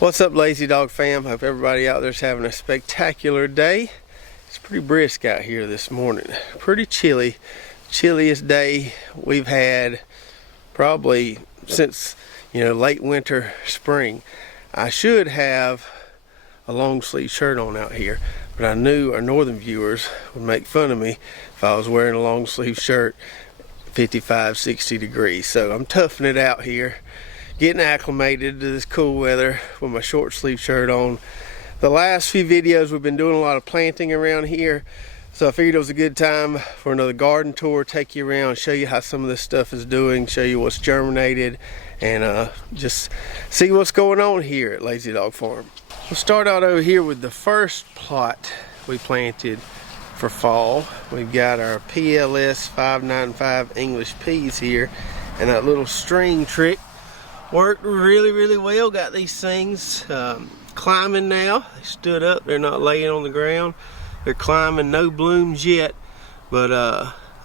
What's up, Lazy Dog fam? Hope everybody out there's having a spectacular day. It's pretty brisk out here this morning. Pretty chilly. Chilliest day we've had probably since, late winter, spring. I should have a long sleeve shirt on out here, but I knew our northern viewers would make fun of me if I was wearing a long sleeve shirt 55, 60 degrees. So I'm toughing it out here, getting acclimated to this cool weather with my short sleeve shirt on. The last few videos we've been doing a lot of planting around here, so I figured it was a good time for another garden tour, take you around, show you how some of this stuff is doing, show you what's germinated, and just see what's going on here at Lazy Dog Farm. We'll start out over here with the first plot we planted for fall. We've got our PLS 595 English peas here, and that little string trick worked really well. Got these things climbing now. They stood up, they're not laying on the ground. They're climbing, no blooms yet, but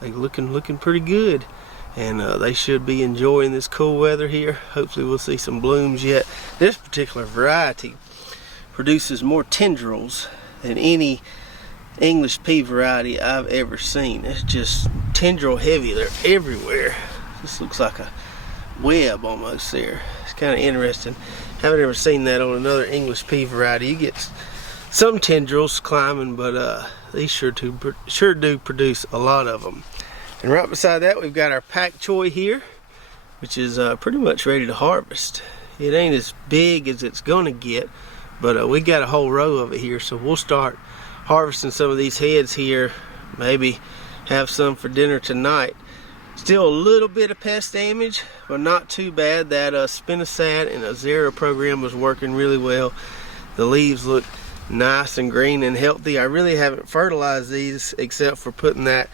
they're looking pretty good, and they should be enjoying this cool weather here. Hopefully we'll see some blooms yet. This particular variety produces more tendrils than any English pea variety I've ever seen. It's just tendril heavy. They're everywhere. This looks like a web almost there. It's kind of interesting. Haven't ever seen that on another English pea variety. You get some tendrils climbing, but these sure do produce a lot of them. And right beside that, we've got our pak choi here, which is pretty much ready to harvest. It ain't as big as it's gonna get, but we got a whole row of it here, so we'll start harvesting some of these heads here, maybe have some for dinner tonight. Still a little bit of pest damage, but not too bad. That spinosad and Azera program was working really well. The leaves look nice and green and healthy. I really haven't fertilized these except for putting that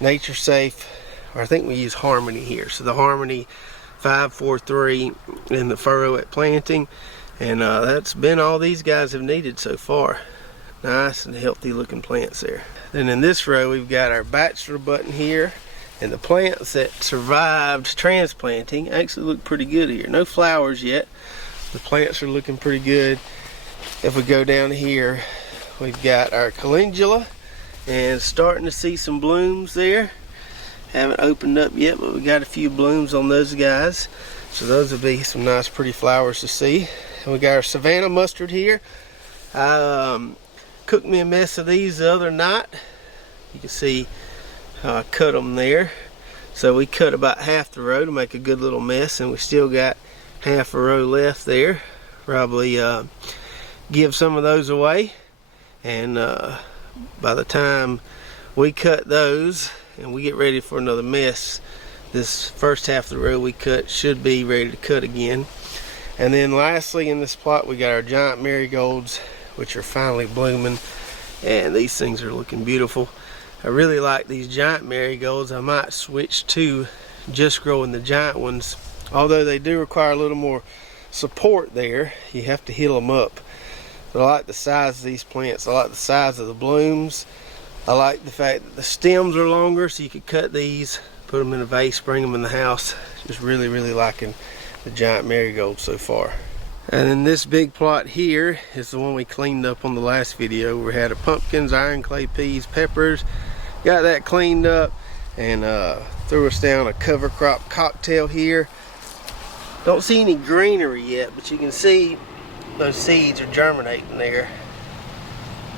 Nature Safe, or I think we use Harmony here. So the Harmony 543 in the furrow at planting, and that's been all these guys have needed so far. Nice and healthy looking plants there. Then in this row we've got our bachelor button here, and the plants that survived transplanting actually look pretty good here. No flowers yet. The plants are looking pretty good. If we go down here, we've got our calendula, and starting to see some blooms there. Haven't opened up yet, but we got a few blooms on those guys. So those will be some nice pretty flowers to see. And we got our Savannah mustard here. I cooked me a mess of these the other night. You can see how I cut them there. So we cut about half the row to make a good little mess, and we still got half a row left there. Probably give some of those away, and by the time we cut those and we get ready for another mess, this first half of the row we cut should be ready to cut again. And then lastly in this plot we got our giant marigolds, which are finally blooming, and these things are looking beautiful. I really like these giant marigolds. I might switch to just growing the giant ones, although they do require a little more support there. You have to heal them up. But I like the size of these plants. I like the size of the blooms. I like the fact that the stems are longer, so you could cut these, put them in a vase, bring them in the house. Just really liking the giant marigold so far. And then this big plot here is the one we cleaned up on the last video. We had pumpkins, iron clay peas, peppers. Got that cleaned up, and threw us down a cover crop cocktail here. Don't see any greenery yet, but you can see those seeds are germinating there.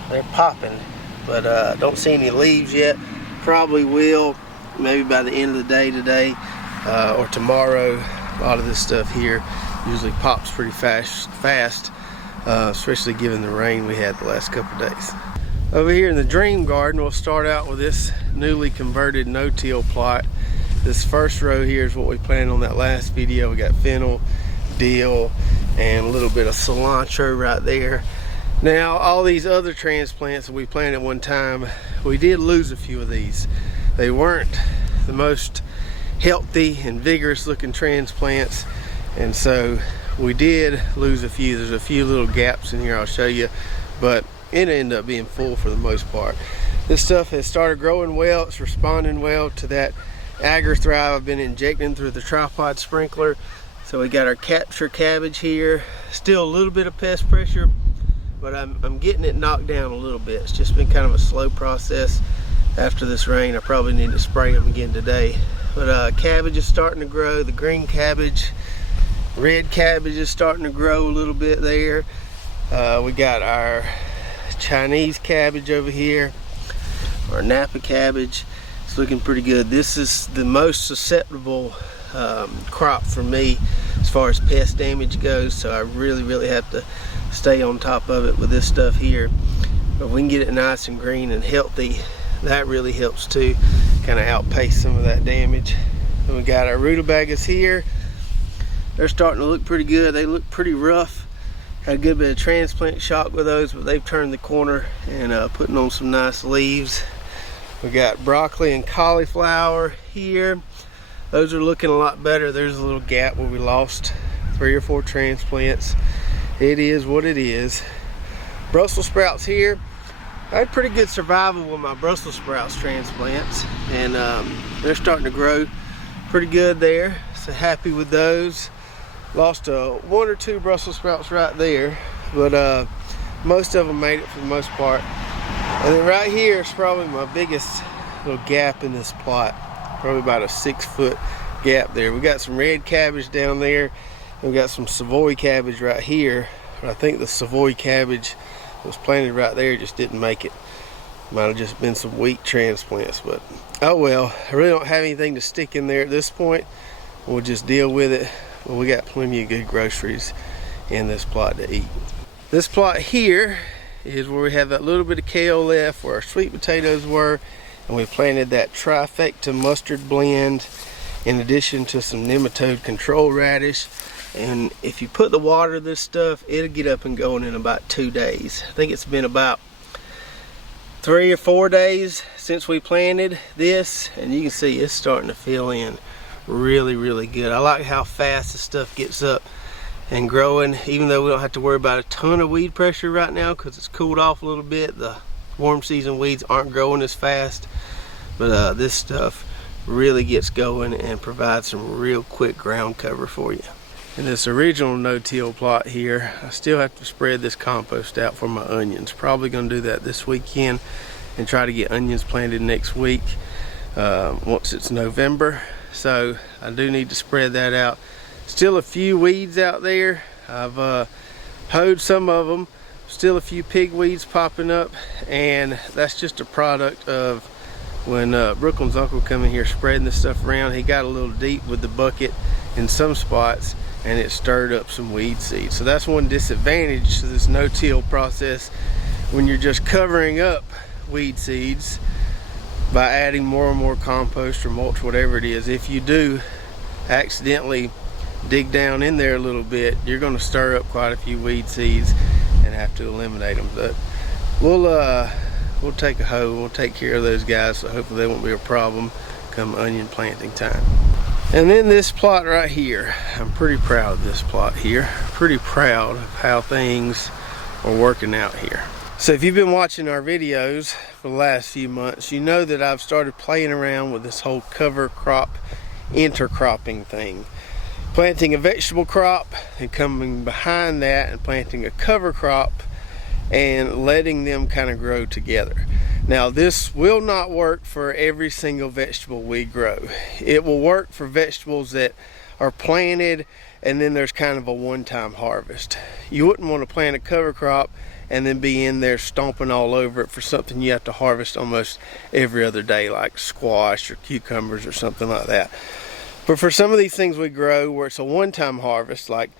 They're popping, but don't see any leaves yet. Probably will, maybe by the end of the day today or tomorrow. A lot of this stuff here usually pops pretty fast, especially given the rain we had the last couple of days. Over here in the dream garden, we'll start out with this newly converted no-till plot. This first row here is what we planted on that last video. We got fennel, dill, and a little bit of cilantro right there. Now all these other transplants that we planted one time, we did lose a few of these. They weren't the most healthy and vigorous looking transplants, and so we did lose a few. There's a few little gaps in here I'll show you, but it ended up being full for the most part. This stuff has started growing well. It's responding well to that Agri-Thrive I've been injecting through the tripod sprinkler. So we got our capture cabbage here. Still a little bit of pest pressure, but I'm getting it knocked down a little bit. It's just been kind of a slow process. After this rain, I probably need to spray them again today. But cabbage is starting to grow. The green cabbage, red cabbage is starting to grow a little bit there. We got our Chinese cabbage over here, our Napa cabbage. It's looking pretty good. This is the most susceptible crop for me as far as pest damage goes, so I really have to stay on top of it with this stuff here. But if we can get it nice and green and healthy, that really helps too, kind of outpace some of that damage. And we got our rutabagas here. They're starting to look pretty good. They look pretty rough. Had a good bit of transplant shock with those, but they've turned the corner and putting on some nice leaves. We got broccoli and cauliflower here. Those are looking a lot better. There's a little gap where we lost 3 or 4 transplants. It is what it is. Brussels sprouts here. I had pretty good survival with my Brussels sprouts transplants, and they're starting to grow pretty good there. So happy with those. Lost 1 or 2 Brussels sprouts right there, but most of them made it for the most part. And then right here is probably my biggest little gap in this plot. Probably about a 6-foot gap there. We got some red cabbage down there. We got some Savoy cabbage right here. But I think the Savoy cabbage was planted right there, just didn't make it. Might have just been some weak transplants, but oh well. I really don't have anything to stick in there at this point. We'll just deal with it. But we got plenty of good groceries in this plot to eat. This plot here is where we have that little bit of kale left, where our sweet potatoes were, and we planted that trifecta mustard blend in addition to some nematode control radish. And if you put the water to this stuff, it'll get up and going in about 2 days. I think it's been about 3 or 4 days since we planted this, and you can see it's starting to fill in really good. I like how fast this stuff gets up and growing, even though we don't have to worry about a ton of weed pressure right now because it's cooled off a little bit. The warm season weeds aren't growing as fast, but this stuff really gets going and provides some real quick ground cover for you. In this original no-till plot here, I still have to spread this compost out for my onions. Probably going to do that this weekend and try to get onions planted next week once it's November. So I do need to spread that out. Still a few weeds out there. I've hoed some of them. Still a few pig weeds popping up, and that's just a product of when Brooklyn's uncle come in here spreading this stuff around. He got a little deep with the bucket in some spots, and it stirred up some weed seeds. So that's one disadvantage to this no-till process when you're just covering up weed seeds by adding more and more compost or mulch, whatever it is. If you do accidentally dig down in there a little bit, you're going to stir up quite a few weed seeds and have to eliminate them. But we'll take a hoe, we'll take care of those guys, so hopefully they won't be a problem come onion planting time. And then this plot right here, I'm pretty proud of this plot here. Pretty proud of how things are working out here. So if you've been watching our videos for the last few months, you know that I've started playing around with this whole cover crop intercropping thing. Planting a vegetable crop and coming behind that and planting a cover crop and letting them kind of grow together. Now this will not work for every single vegetable we grow. It will work for vegetables that are planted and then there's kind of a one-time harvest. You wouldn't want to plant a cover crop and then be in there stomping all over it for something you have to harvest almost every other day, like squash or cucumbers or something like that. But for some of these things we grow where it's a one-time harvest, like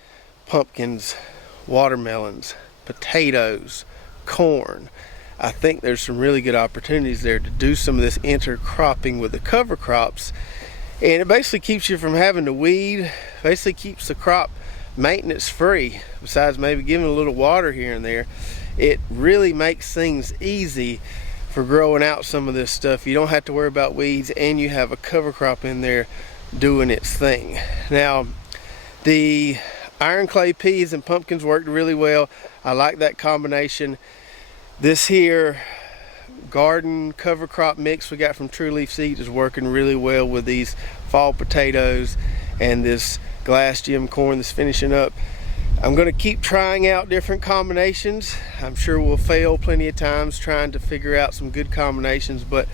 pumpkins, watermelons, potatoes, corn, I think there's some really good opportunities there to do some of this intercropping with the cover crops, and it basically keeps you from having to weed, basically keeps the crop maintenance free, besides maybe giving a little water here and there. It really makes things easy for growing out some of this stuff. You don't have to worry about weeds, and you have a cover crop in there doing its thing. Now the iron clay peas and pumpkins worked really well. I like that combination. This here garden cover crop mix we got from True Leaf Seeds is working really well with these fall potatoes and this glass gem corn that's finishing up. I'm going to keep trying out different combinations. I'm sure we'll fail plenty of times trying to figure out some good combinations, but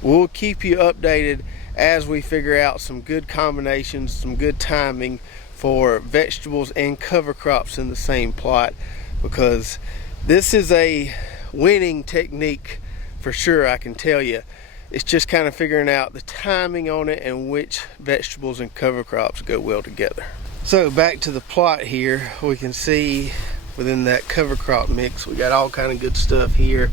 we'll keep you updated as we figure out some good combinations, some good timing for vegetables and cover crops in the same plot, because this is a winning technique for sure, I can tell you. It's just kind of figuring out the timing on it and which vegetables and cover crops go well together. So back to the plot here, we can see within that cover crop mix, we got all kind of good stuff here.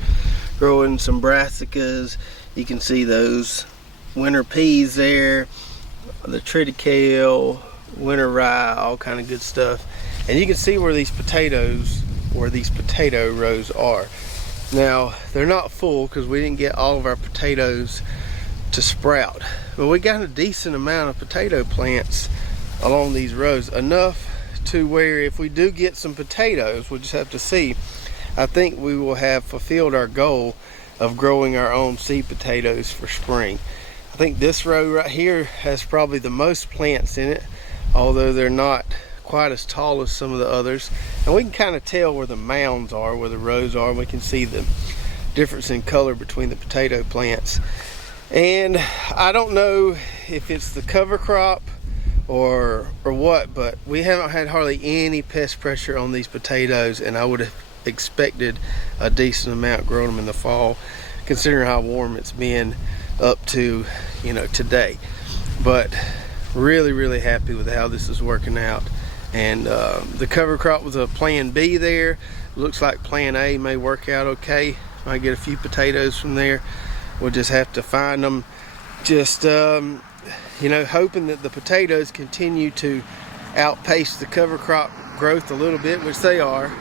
Growing some brassicas, you can see those winter peas there, the triticale, winter rye, all kind of good stuff. And you can see where these potato rows are. Now, they're not full because we didn't get all of our potatoes to sprout, but we got a decent amount of potato plants along these rows, enough to where if we do get some potatoes, we'll just have to see. I think we will have fulfilled our goal of growing our own seed potatoes for spring. I think this row right here has probably the most plants in it, although they're not quite as tall as some of the others. And we can kind of tell where the mounds are, where the rows are. We can see the difference in color between the potato plants. And I don't know if it's the cover crop or what, but we haven't had hardly any pest pressure on these potatoes, and I would have expected a decent amount growing them in the fall, considering how warm it's been up to, you know, today. But really happy with how this is working out. And the cover crop was a plan B there. Looks like plan A may work out okay. Might get a few potatoes from there. We'll just have to find them. Just you know, hoping that the potatoes continue to outpace the cover crop growth a little bit, which they are.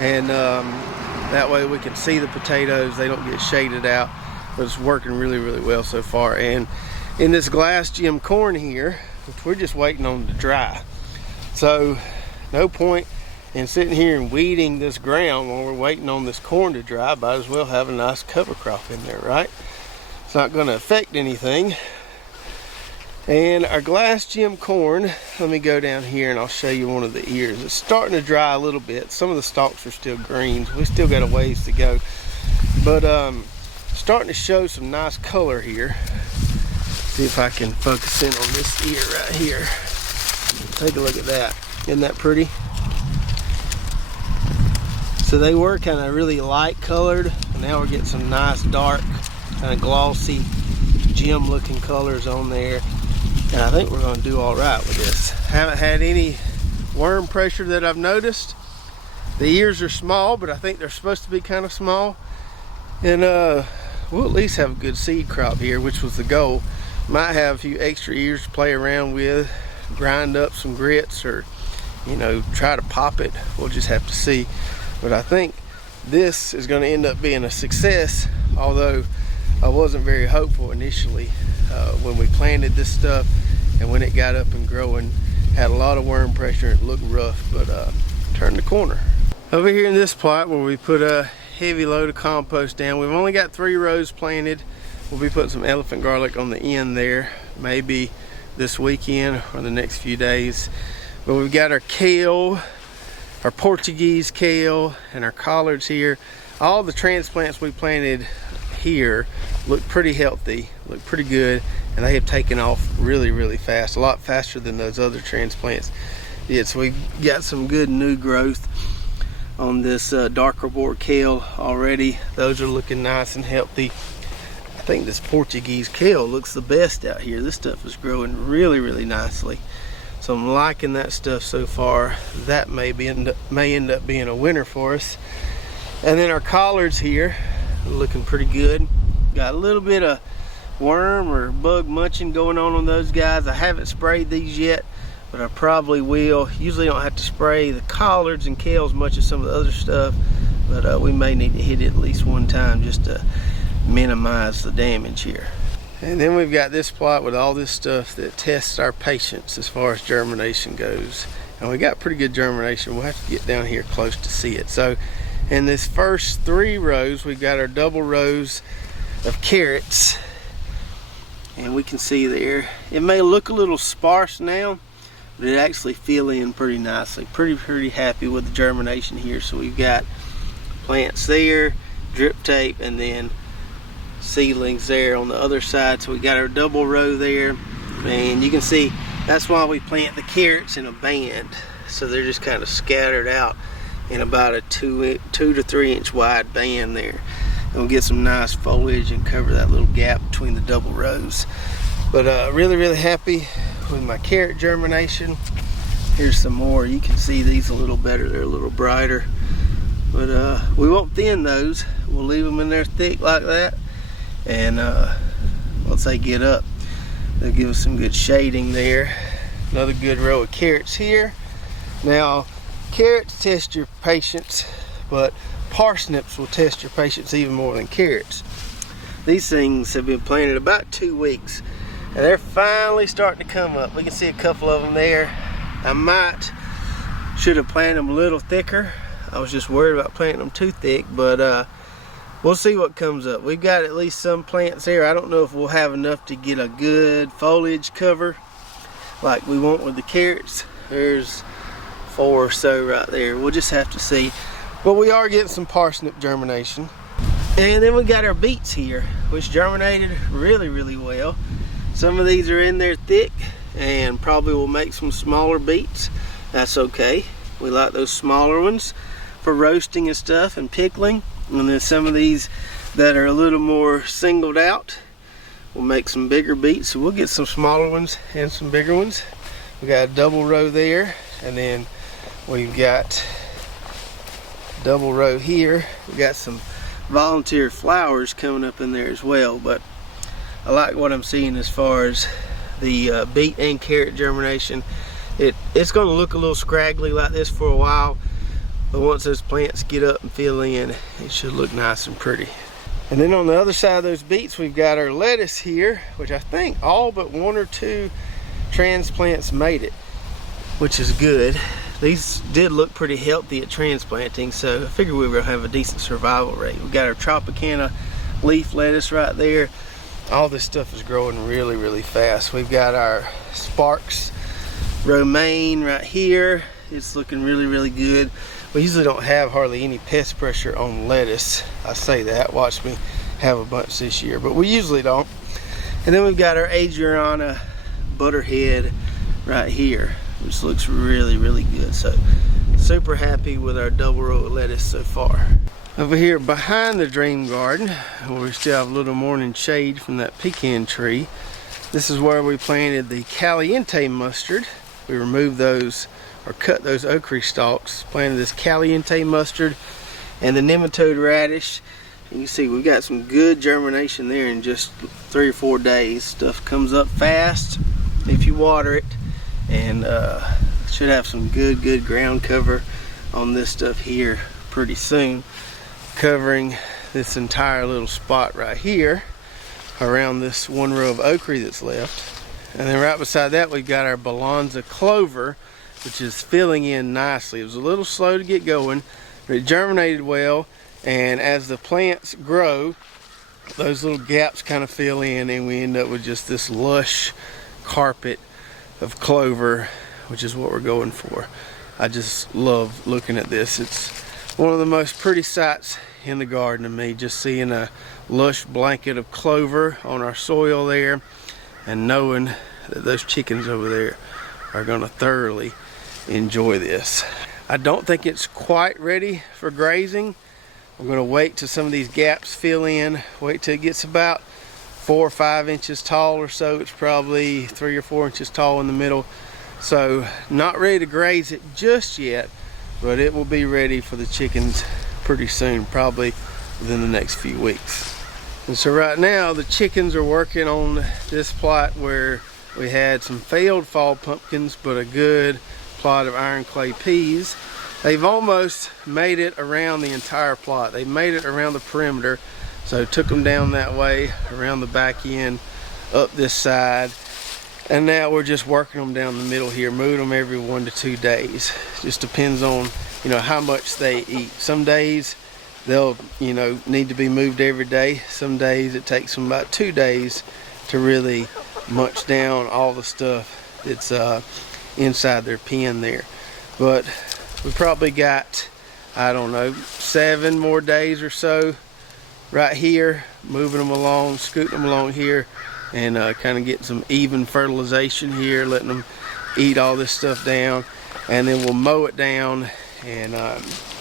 And that way we can see the potatoes, they don't get shaded out. But it's working really well so far. And in this glass gem corn here, which we're just waiting on to dry. So no point in sitting here and weeding this ground while we're waiting on this corn to dry. Might as well have a nice cover crop in there, right? It's not going to affect anything. And our glass gem corn, let me go down here and I'll show you one of the ears. It's starting to dry a little bit. Some of the stalks are still green. We still got a ways to go. But starting to show some nice color here. See if I can focus in on this ear right here. Take a look at that. Isn't that pretty? So they were kind of really light colored, and now we're getting some nice dark, kind of glossy, gem looking colors on there. And I think we're going to do all right with this. Haven't had any worm pressure that I've noticed. The ears are small, but I think they're supposed to be kind of small. And we'll at least have a good seed crop here, which was the goal. Might have a few extra ears to play around with, grind up some grits, or, you know, try to pop it. We'll just have to see. But I think this is going to end up being a success, although I wasn't very hopeful initially when we planted this stuff, and when it got up and growing, had a lot of worm pressure and it looked rough, but turned the corner. Over here in this plot where we put a heavy load of compost down, we've only got 3 rows planted. We'll be putting some elephant garlic on the end there, maybe this weekend or the next few days. But we've got our kale, our Portuguese kale, and our collards here. All the transplants we planted here look pretty healthy, look pretty good, and they have taken off really fast, a lot faster than those other transplants did. So we've got some good new growth on this darker board kale already. Those are looking nice and healthy. I think this Portuguese kale looks the best out here. This stuff is growing really nicely. So I'm liking that stuff so far. That may end up being a winner for us. And then our collards here are looking pretty good. Got a little bit of worm or bug munching going on those guys. I haven't sprayed these yet, but I probably will. Usually don't have to spray the collards and kale as much as some of the other stuff, but we may need to hit it at least one time just to minimize the damage here. And then we've got this plot with all this stuff that tests our patience as far as germination goes. And we got pretty good germination. We'll have to get down here close to see it. So in this first 3 rows, we've got our double rows of carrots. And we can see there, it may look a little sparse now, but it actually fill in pretty nicely. Pretty happy with the germination here. So we've got plants there, drip tape, and then seedlings there on the other side. So we got our double row there, and you can see that's why we plant the carrots in a band, so they're just kind of scattered out in about a 2 to 3 inch wide band there. And we'll get some nice foliage and cover that little gap between the double rows. But really happy with my carrot germination. Here's some more. You can see these a little better. They're a little brighter. But we won't thin those. We'll leave them in there thick like that. And once they get up, they'll give us some good shading there. Another good row of carrots here. Now, carrots test your patience, but parsnips will test your patience even more than carrots. These things have been planted about 2 weeks, and they're finally starting to come up. We can see a couple of them there. I should have planted them a little thicker. I was just worried about planting them too thick, but we'll see what comes up. We've got at least some plants there. I don't know if we'll have enough to get a good foliage cover like we want with the carrots. There's 4 or so right there. We'll just have to see. But we are getting some parsnip germination. And then we got our beets here, which germinated really well. Some of these are in there thick, and probably will make some smaller beets. That's okay. We like those smaller ones for roasting and stuff and pickling. And then some of these that are a little more singled out will make some bigger beets. So we'll get some smaller ones and some bigger ones. We got a double row there, and then we've got double row here. We got some volunteer flowers coming up in there as well. But I like what I'm seeing as far as the beet and carrot germination. It's going to look a little scraggly like this for a while, but once those plants get up and fill in, it should look nice and pretty. And then on the other side of those beets, we've got our lettuce here, which I think all but 1 or 2 transplants made it, which is good. These did look pretty healthy at transplanting, so I figured we were gonna have a decent survival rate. We got our Tropicana leaf lettuce right there. All this stuff is growing really fast. We've got our Sparks romaine right here. It's looking really good. We usually don't have hardly any pest pressure on lettuce. I say that, watch me have a bunch this year, but we usually don't. And then we've got our Adriana butterhead right here, which looks really good. So super happy with our double row of lettuce so far. Over here behind the dream garden, where we still have a little morning shade from that pecan tree, this is where we planted the caliente mustard. We removed those, or cut those ochre stalks, planted this caliente mustard and the nematode radish. You can see we've got some good germination there in just 3 or 4 days. Stuff comes up fast if you water it, and should have some good ground cover on this stuff here pretty soon, covering this entire little spot right here around this 1 row of ochre that's left. And then right beside that, we've got our Balanza clover, which is filling in nicely. It was a little slow to get going, but it germinated well, and as the plants grow, those little gaps kind of fill in, and we end up with just this lush carpet of clover, which is what we're going for. I just love looking at this. It's one of the most pretty sights in the garden to me, just seeing a lush blanket of clover on our soil there, and knowing that those chickens over there are going to thoroughly enjoy this. I don't think it's quite ready for grazing. I'm going to wait till some of these gaps fill in, wait till it gets about 4 or 5 inches tall or so. It's probably 3 or 4 inches tall in the middle. So not ready to graze it just yet, but it will be ready for the chickens pretty soon, probably within the next few weeks. And so right now the chickens are working on this plot where we had some failed fall pumpkins, but a good plot of iron clay peas. They've almost made it around the entire plot. They made it around the perimeter, so took them down that way, around the back end, up this side, and now we're just working them down the middle here, moving them every 1 to 2 days. Just depends on, you know, how much they eat. Some days they'll, you know, need to be moved every day. Some days it takes them about 2 days to really munch down all the stuff that's inside their pen there. But we probably got, I don't know, 7 more days or so right here, moving them along, scooting them along here, and kind of getting some even fertilization here, letting them eat all this stuff down, and then we'll mow it down and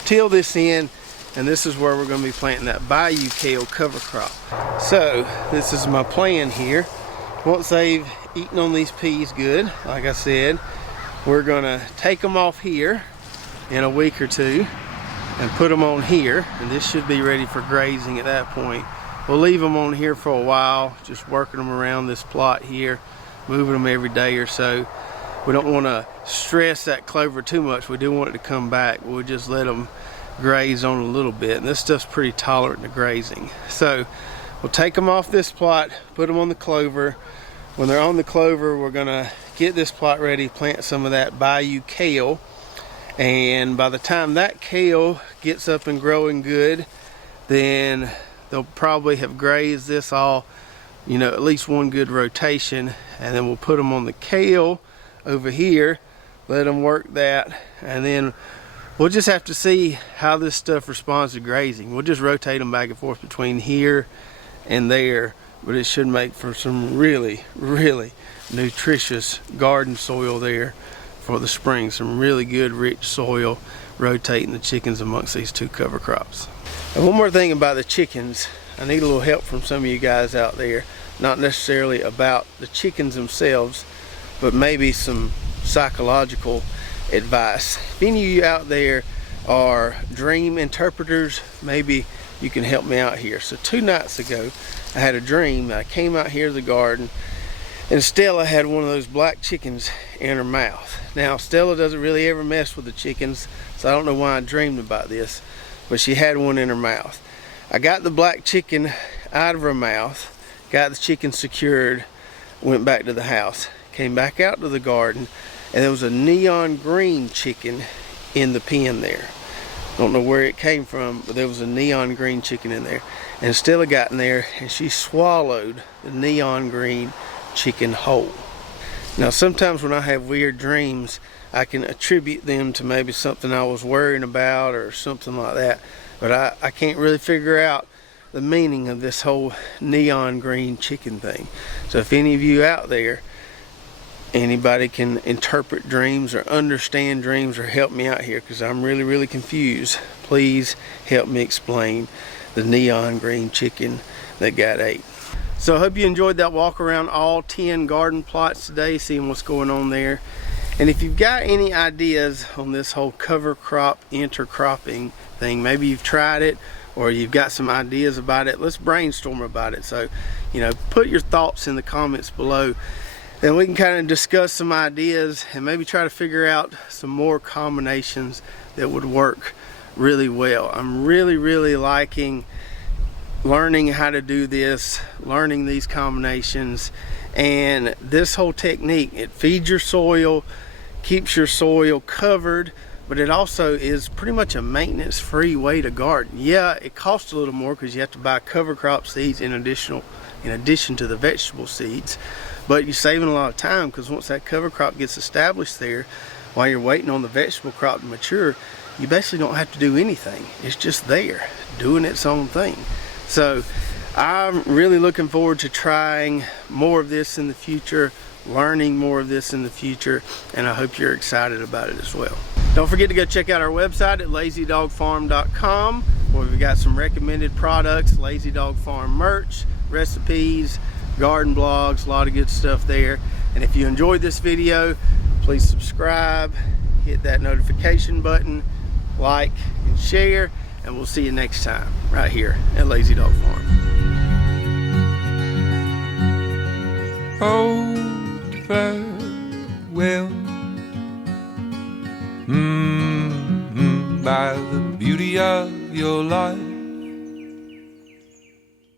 till this in, and this is where we're going to be planting that bayou kale cover crop. So this is my plan here. Once they've eaten on these peas good, like I said, we're going to take them off here in a week or two and put them on here, and this should be ready for grazing at that point. We'll leave them on here for a while, just working them around this plot here, moving them every day or so. We don't want to stress that clover too much. We do want it to come back. We'll just let them graze on a little bit, and this stuff's pretty tolerant to grazing. So we'll take them off this plot, put them on the clover. When they're on the clover, we're gonna get this plot ready, plant some of that bayou kale, and by the time that kale gets up and growing good, then they'll probably have grazed this all, you know, at least one good rotation, and then we'll put them on the kale over here, let them work that, and then we'll just have to see how this stuff responds to grazing. We'll just rotate them back and forth between here and there, but it should make for some really, really nutritious garden soil there for the spring. Some really good rich soil, rotating the chickens amongst these 2 cover crops. And one more thing about the chickens, I need a little help from some of you guys out there, not necessarily about the chickens themselves, but maybe some psychological advice. If any of you out there are dream interpreters, maybe you can help me out here. So 2 nights ago, I had a dream. I came out here to the garden, and Stella had one of those black chickens in her mouth. Now, Stella doesn't really ever mess with the chickens, so I don't know why I dreamed about this, but she had one in her mouth. I got the black chicken out of her mouth, got the chicken secured, went back to the house, came back out to the garden, and there was a neon green chicken in the pen there. Don't know where it came from, but there was a neon green chicken in there. And Stella got in there and she swallowed the neon green chicken whole. Now sometimes when I have weird dreams, I can attribute them to maybe something I was worrying about or something like that, but I can't really figure out the meaning of this whole neon green chicken thing. So if any of you out there, anybody can interpret dreams or understand dreams or help me out here, because I'm really, really confused, please help me explain the neon green chicken that got ate. So I hope you enjoyed that walk around all 10 garden plots today, seeing what's going on there. And if you've got any ideas on this whole cover crop intercropping thing, maybe you've tried it or you've got some ideas about it, let's brainstorm about it. So, you know, put your thoughts in the comments below. Then we can kind of discuss some ideas and maybe try to figure out some more combinations that would work really well. I'm really, really liking learning how to do this, learning these combinations, and this whole technique. It feeds your soil, keeps your soil covered, but it also is pretty much a maintenance-free way to garden. Yeah, it costs a little more because you have to buy cover crop seeds in addition to the vegetable seeds, but you're saving a lot of time, because once that cover crop gets established there, while you're waiting on the vegetable crop to mature, you basically don't have to do anything. It's just there, doing its own thing. So I'm really looking forward to trying more of this in the future, learning more of this in the future, and I hope you're excited about it as well. Don't forget to go check out our website at lazydogfarm.com, where we've got some recommended products, Lazy Dog Farm merch, recipes, garden blogs, a lot of good stuff there. And if you enjoyed this video, please subscribe, hit that notification button, like and share, and we'll see you next time right here at Lazy Dog Farm. Oh, farewell, by the beauty of your life.